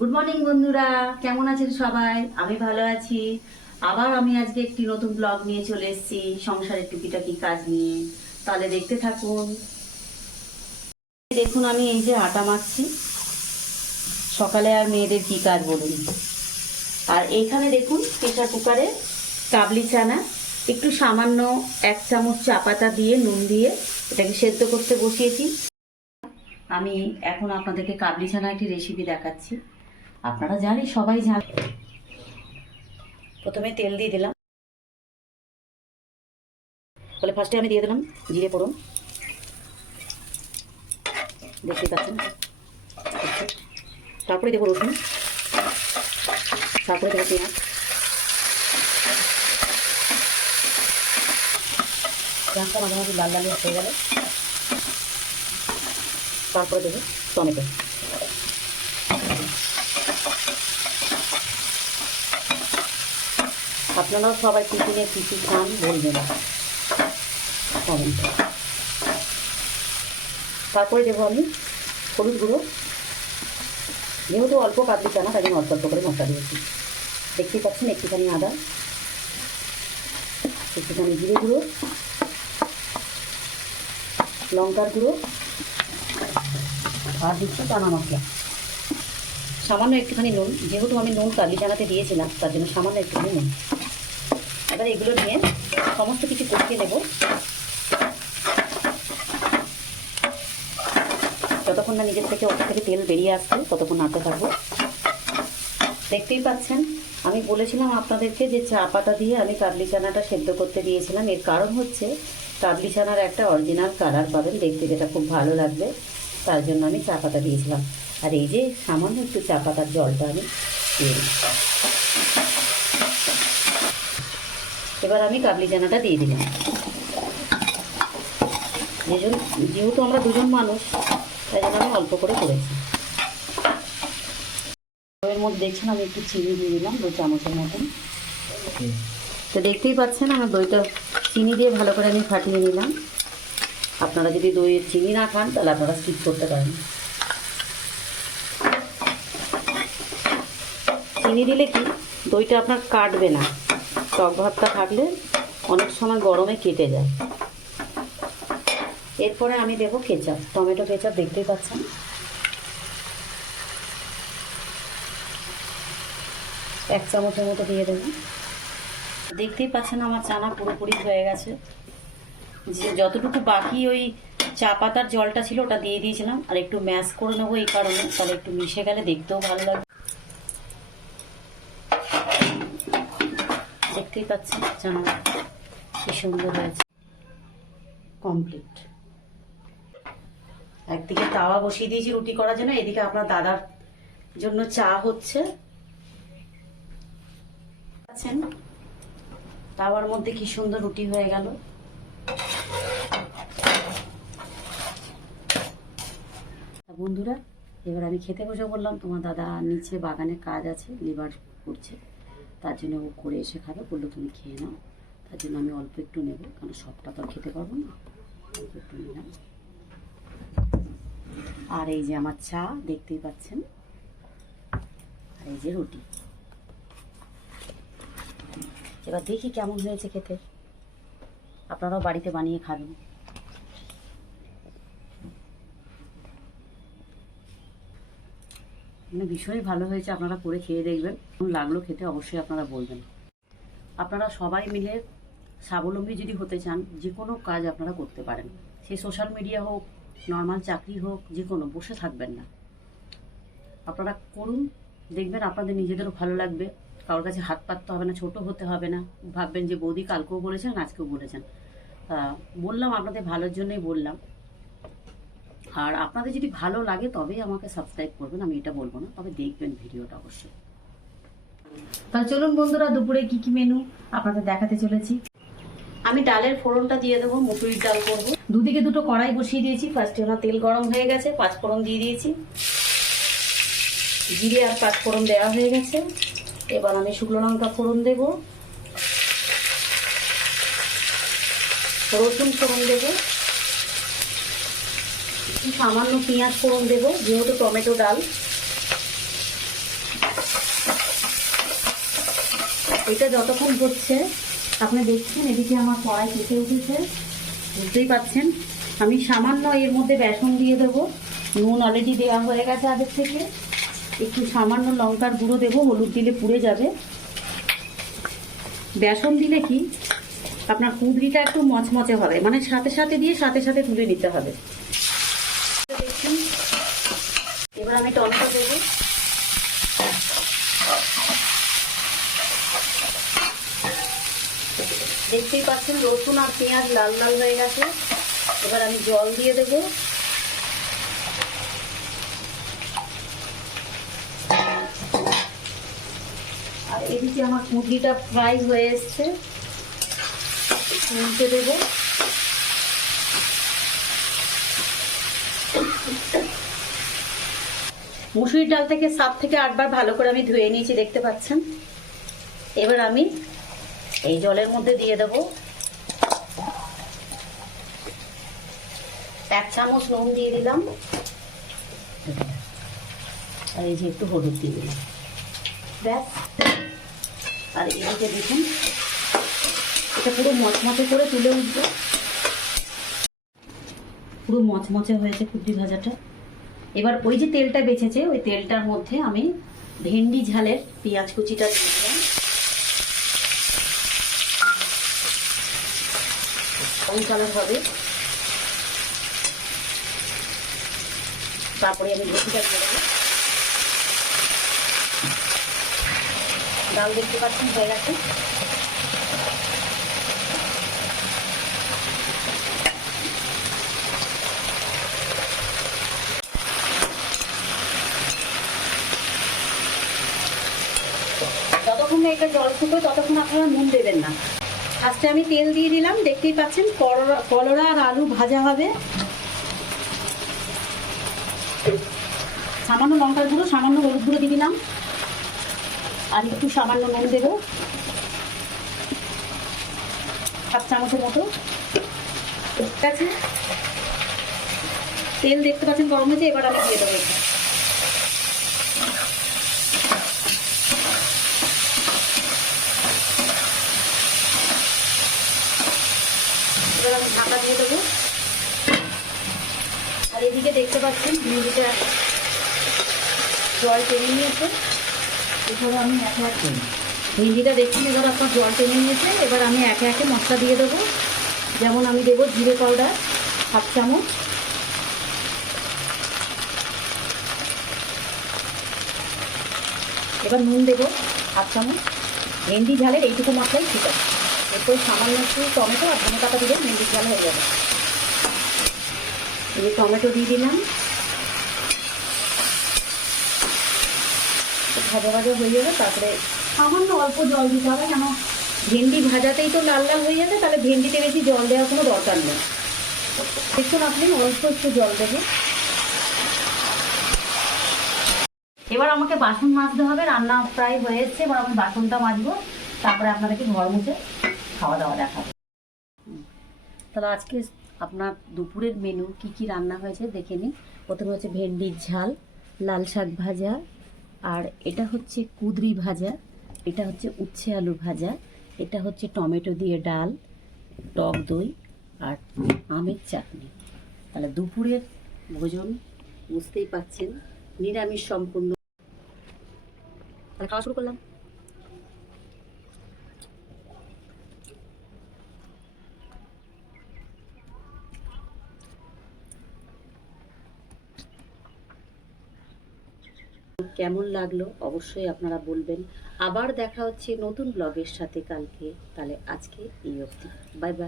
Good morning বন্ধুরা। কেমন আছেন সবাই? আমি ভালো আছি। আবার আমি আজকে একটি নতুন ব্লগ নিয়ে চলে এসেছি। সংসারের টুকিটাকি কাজ নিয়ে। তাহলে দেখতে থাকুন। দেখুন, আমি এই যে আটা মাখছি। সকালে আর মেয়েদের কি কাজ বলুন? আর এইখানে দেখুন প্রেশার কুকারে কাবলি চানা, একটু সামান্য এক চামচ চা পাতা দিয়ে, নুন দিয়ে এটাকে সেদ্ধ করতে বসিয়েছি। আমি এখন আপনাদেরকে কাবলি ছানা একটি রেসিপি দেখাচ্ছি। আপনারা জানি, সবাই জান। প্রথমে তেল দিয়ে দিলাম। তাহলে ফার্স্টে আমি দিয়ে দিলাম জিরে পড়ুন দেখতে পাচ্ছেন? তারপরে দেবো রসুন। তারপরে দেবো পেঁয়াজ। পেঁয়াজটা মাঝামাঝি লাল লাল হয়ে গেলে তারপরে দেবো টমেটো। আপনারাও সবাই টিফিনে কী কী খান বলবেন। তারপরে দেবো আমি হলুদ গুঁড়ো। যেহেতু অল্প কাটলি চানা তাই জন্য অল্প অল্প করে মশলা দিয়েছি। দেখতেই পাচ্ছেন, একটুখানি আদা, একটুখানি জিরে গুঁড়ো, লঙ্কার গুঁড়ো, আর দিচ্ছি চানা মশলা। সামান্য একটুখানি নুন, যেহেতু আমি নুন কাবলি চানাতে দিয়েছিলাম, তার জন্য সামান্য একটুখানি নুন। এবার এগুলো নিয়ে সমস্ত কিছু কষিয়ে নেব। যতক্ষণ না নিজের থেকে ওপর থেকে তেল বেরিয়ে আসছে, ততক্ষণ নাড়তে থাকব। দেখতেই পাচ্ছেন, আমি বলেছিলাম আপনাদেরকে যে চা পাতা দিয়ে আমি কাবলি চানাটা সেদ্ধ করতে দিয়েছিলাম। এর কারণ হচ্ছে, কাবলি চানার একটা অরিজিনাল কালার পাবেন দেখতে যেটা খুব ভালো লাগবে, তার জন্য আমি চা পাতা দিয়েছিলাম। আর এই যে সামান্য একটু চা পাতার জলটা আমি দিয়ে দিই এবার আমি কাবলি চানাটা দিয়ে দিলাম। যেজন যেহেতু আমরা দুজন মানুষ তাই জন্য আমি অল্প করে করেছি। এর মধ্যে দেখছেন আমি একটু চিনি দিয়ে দিলাম দু চামচের মতন। তো দেখতেই পাচ্ছেন আমার দইটা চিনি দিয়ে ভালো করে আমি ফাটিয়ে নিলাম। আপনারা যদি দইয়ের চিনি না খান তাহলে আপনারা স্কিপ করতে পারেন। চিনি দিলে কি দইটা আপনার কাটবে না। টক ভাতটা থাকলে অনেক সময় গরমে কেটে যায়। এরপরে আমি দেবো কেচাপ। টমেটো কেচাপ দেখতেই পাচ্ছেন। এক চামচের মতো দিয়ে দেবো। দেখতেই পাচ্ছেন আমার চানা পুরোপুরি হয়ে গেছে। যে যতটুকু বাকি ওই চা পাতার জলটা ছিল ওটা দিয়ে দিয়েছিলাম। আর একটু ম্যাশ করে নেব এই কারণে, তাহলে একটু মিশে গেলে দেখতেও ভালো লাগবে। দেখতেই পাচ্ছেন চানা কি সুন্দর হয়েছে। কমপ্লিট একদিকে তাওয়া বসিয়ে দিয়েছি রুটি করার জন্য, এদিকে আপনার দাদার জন্য চা হচ্ছে। তাওয়ার মধ্যে কি সুন্দর রুটি হয়ে গেল। বন্ধুরা, এবার আমি খেতে বসে বললাম, তোমার দাদা নিচে বাগানে কাজ আছে, লিভার করছে। তার জন্য ও করে এসে খাবে, বলল তুমি খেয়ে নাও। তার জন্য আমি অল্প একটু নেব, কারণ সবটা তো খেতে পারব না। অল্প একটু নিলাম। আর এই যে আমার চা, দেখতেই পাচ্ছেন? আর এই যে রুটি। এবার দেখি কেমন হয়েছে খেতে। আপনারাও বাড়িতে বানিয়ে খাবেন। মানে ভীষণই ভালো হয়েছে, আপনারা করে খেয়ে দেখবেন। লাগল খেতে অবশ্যই আপনারা বলবেন। আপনারা সবাই মিলে স্বাবলম্বী যদি হতে চান যে কোনো কাজ আপনারা করতে পারেন। সে সোশ্যাল মিডিয়া হোক নর্মাল চাকরি হোক যে কোনো বসে থাকবেন না। আপনারা করুন, দেখবেন আপনাদের নিজেদেরও ভালো লাগবে। কারোর কাছে হাত পাততে হবে না, ছোট হতে হবে না। ভাববেন যে বৌদি কালকেও বলেছেন, আজকেও বলেছেন। বললাম আপনাদের ভালোর জন্যই বললাম। আর আপনাদের যদি ভালো লাগে তবেই আমাকে সাবস্ক্রাইব করবেন, আমি এটা বলব না, তবে দেখবেন ভিডিওটা অবশ্যই। তাহলে চলুন বন্ধুরা, দুপুরে কি কি মেনু আপনাদের দেখাতে চলেছি। আমি ডালের ফোড়নটা দিয়ে দেবো, মুসুরির ডাল করব। দুদিকে দুটো কড়াই বসিয়ে দিয়েছি ফার্স্টে ওনার তেল গরম হয়ে গেছে, পাঁচ ফোড়ন দিয়ে দিয়েছি। জিরে আর পাঁচ ফোড়ন দেওয়া হয়ে গেছে। এবার আমি শুকনো লঙ্কা ফোড়ন দেবো। রসুন ফোড়ন দেবো। সামান্য পেঁয়াজ ফোড়ন দেবো, যেহেতু টমেটো ডাল। এটা যতক্ষণ হচ্ছে, আপনি দেখছেন এদিকে আমার কড়াই কেটে উঠেছে, বুঝতেই পাচ্ছেন। আমি সামান্য এর মধ্যে বেসন দিয়ে দেবো, নুন অলরেডি দেওয়া হয়ে গেছে আগের থেকে। একটু সামান্য লঙ্কার গুঁড়ো দেবো, হলুদ দিলে পুড়ে যাবে। বেসন দিলে কি, আপনার কুঁদরিটা একটু মচমচে হবে মানে সাথে সাথে দিয়ে সাথে সাথে তুলে নিতে হবে। আমি টমেটো দেবো। দেখতেই পাচ্ছেন রসুন আর পেঁয়াজ লাল লাল হয়ে গেছে। এবার আমি জল দিয়ে দেব। আর এদিকে আমার মুরগিটা ফ্রাই হয়ে এসছে। উল্টে দেবো। মুসুরি ডাল থেকে সাত থেকে আটবার ভালো করে আমি ধুয়ে নিয়েছি, দেখতে পাচ্ছেন? এবার আমি এই জলের মধ্যে দিয়ে দেব এক চামচ নুন দিয়ে দিলাম। আর এই যে একটু হলুদ দিয়ে দিলাম। ব্যাস। আর এদিকে দেখুন, এটা পুরো মচমচে করে তুলে উঠবে। পুরো মচমচে হয়েছে কুদ্রি ভাজাটা। এবার ওই যে তেলটা বেঁচেছে, ওই তেলটার মধ্যে আমি ভেন্ডি ঝালের পেঁয়াজ কুচিটা দিয়ে দিলাম। ব্রাউন কালার হবে। তারপরে আমি রুটিটা দিয়ে দেবো ডাল দেখতে পাচ্ছেন, হয়ে গেছে। যতক্ষণ না এটা জল শুকোয় ততক্ষণ আপনারা নুন দেবেন না। আজকে আমি তেল দিয়ে দিলাম, দেখতেই পাচ্ছেন করলা কলরা আর আলু ভাজা হবে। সামান্য লঙ্কার গুঁড়ো, সামান্য হলুদ গুঁড়ো দিয়ে দিলাম। আর একটু সামান্য নুন দেবো। হাফ চামচের মতো। ঠিক আছে? তেল দেখতে পাচ্ছেন গরম হয়েছে, এবার আমি দিয়ে দেবো এবার আমি ঢাকা দিয়ে দেবো। আর এদিকে দেখতে পাচ্ছেন ভিন্ডিটা জল টেনে নিয়েছে। এছাড়া আমি একে একে ভিন্ডিটা দেখুন এবার আপনার জল টেনে নিয়েছে। এবার আমি একে একে মশলা দিয়ে দেবো। যেমন আমি দেবো জিরে পাউডার হাফ চামচ। এবার নুন দেবো হাফ চামচ। ভেন্ডি ঝালের এইটুকু মশলাই ঠিক আছে। এরপর সামান্য একটু টমেটো আর ধনে পাতা দিলে ভেন্ডি ঝাল হয়ে যাবে। এই টমেটো দিয়ে দিলাম। ভাজা ভাজা হয়ে যাবে, তারপরে সামান্য অল্প জল দিতে হবে কেন? ভেন্ডি ভাজাতেই তো লাল লাল হয়ে যাবে, তাহলে ভেন্ডিতে বেশি জল দেওয়ার কোনো দরকার নেই। দেখুন আপনি, অল্প একটু জল দেবেন। এবার আমাকে বাসন মাজতে হবে, রান্না প্রায় হয়ে এসছে, এবার আমি বাসনটা মাজবো, তারপরে আপনাদেরকে ঘর মুছে। খাওয়া দাওয়া দেখাবো তাহলে আজকে আপনার দুপুরের মেনু কি কি রান্না হয়েছে দেখে নিন। প্রথমে হচ্ছে ভেন্ডির ঝাল, লাল শাক ভাজা, আর এটা হচ্ছে কুদরি ভাজা, এটা হচ্ছে উচ্ছে আলু ভাজা, এটা হচ্ছে টমেটো দিয়ে ডাল, টক দই, আর আমের চাটনি। তাহলে দুপুরের ভোজন বুঝতেই পাচ্ছেন নিরামিষ সম্পূর্ণ। খাওয়া শুরু করলাম। কেমন লাগল অবশ্যই আপনারা বলবেন। আবার দেখা হচ্ছে নতুন ব্লগের সাথে কালকে। তাহলে আজকে এই অবধি। Bye bye